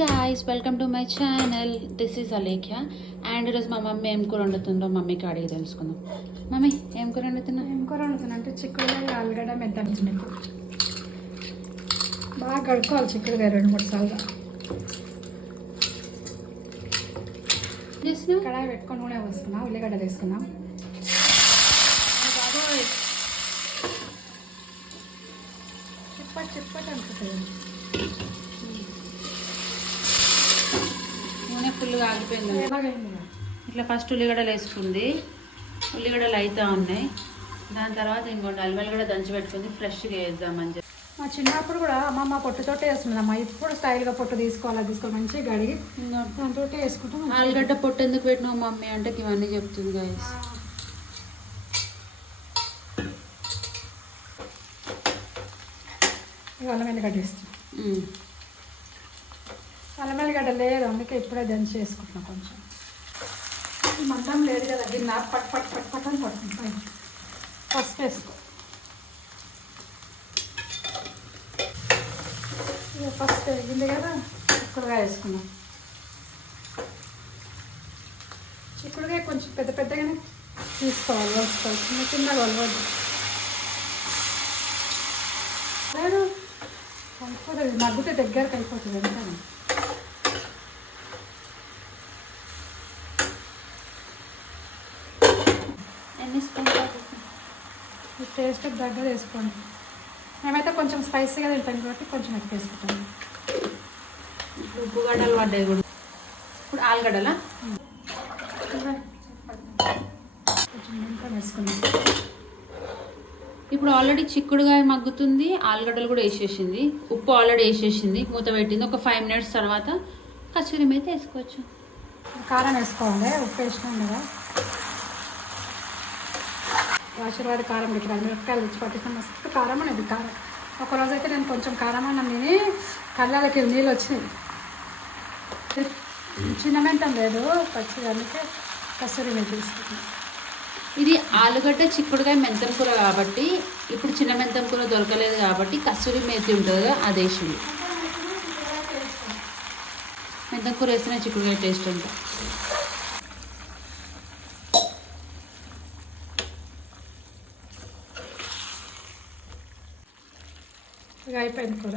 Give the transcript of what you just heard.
Guys welcome to my channel. This is Alekhya and ఈరోజు మా mummy ఏం కూర వండుతుందో మమ్మీకి అడిగి తెలుసుకుందాం. మమ్మీ ఏం కూర వండుతున్నా అంటే చిక్కుడుకాయ ఆలుగడ్డ మెత్తని బాగా కడుక్కోవాలి చిక్కుడుకాయ 2-3 సార్లు. చేసిన కడాయి పెట్టుకొని నూనె పోసుకున్నాం, ఉల్లిగడ్డలు వేసుకున్నాం. చిప్పటి అనుకుంటుంది. నూనె ఫుల్గా ఆగిపోయింది. ఇట్లా ఫస్ట్ ఉల్లిగడ్డలు వేసుకుంది. ఉల్లిగడ్డలు అవుతా ఉన్నాయి. దాని తర్వాత ఇంకోటి అల్వెల్లి కూడా దంచి పెట్టుకుంది. ఫ్రెష్గా వేద్దామని చెప్పి మా చిన్నప్పుడు కూడా అమ్మమ్మ పొట్టుతోటే వేస్తుందమ్మా. ఇప్పుడు స్టైల్గా పొట్టు తీసుకోవాలి మంచిగా కడిగి దాంతో వేసుకుంటాం. ఆలుగడ్డ పొట్టు ఎందుకు పెట్టినావు మమ్మీ అంటే ఇవన్నీ చెప్తుంది గాయస్. అల్లం ఎల్లిగడ్డ వేస్తాం. అల్లం ఎల్లిగడ్డ లేదు, అందుకే ఇప్పుడే దంచి వేసుకుంటున్నాం. కొంచెం మందం లేదు కదా, గిన్నె పట్ అని పడుతుంది. పైన పసుపు వేసుకో. ఫస్ట్ వేగింది కదా, చిక్కుడుకాయ వేసుకున్నాం. చిక్కుడుకాయ కొంచెం పెద్దగానే తీసుకోవాలి, వేసుకోవాలి. చిన్నగా వలవద్దు. లేదు అయిపోతుంది, మగ్గితే దగ్గరకు అయిపోతుంది. అంతా ఎన్ని స్పూన్స్ టేస్ట్ దగ్గర వేసుకోండి. మేమైతే కొంచెం స్పైసీగా తింటాం కాబట్టి కొంచెం ఎక్కువ వేసుకుంటాం. ఉప్పు గడ్డలు పడ్డాయి కూడా. ఇప్పుడు ఆలుగడ్డలా కొంచెం ఇంకా వేసుకున్నాం. ఇప్పుడు ఆల్రెడీ చిక్కుడుగాయ మగ్గుతుంది, ఆలుగడ్డలు కూడా వేసేసింది, ఉప్పు ఆల్రెడీ వేసేసింది, మూత పెట్టింది. ఒక 5 minutes తర్వాత కసూరి మేతి వేసుకోవచ్చు. కారం వేసుకోవాలి, ఉప్పు వేసినాం కదా. ఆశీర్వాద కారం పెట్టాలి, మిరపకాయలు తెచ్చి పట్టించిన మస్తు కారం అనేది. కారం ఒకరోజు అయితే నేను కొంచెం కారం అన్నం తిని కళ్ళకి నీళ్ళు వచ్చినాయి. చిన్న మెంతం లేదు పచ్చిగా, అందుకే కసూరి మేతి తీసుకుంటాను. ఇది ఆలుగడ్డ చిక్కుడుకాయ మెంతం కూర కాబట్టి, ఇప్పుడు చిన్న మెంతం కూర దొరకలేదు కాబట్టి కసూరి మేతి ఉంటుంది కదా, అది వేసింది. మెంతం కూర వేస్తేనే చిక్కుడుకాయ టేస్ట్ ఉంటుంది. ఇక అయిపోయింది కూర.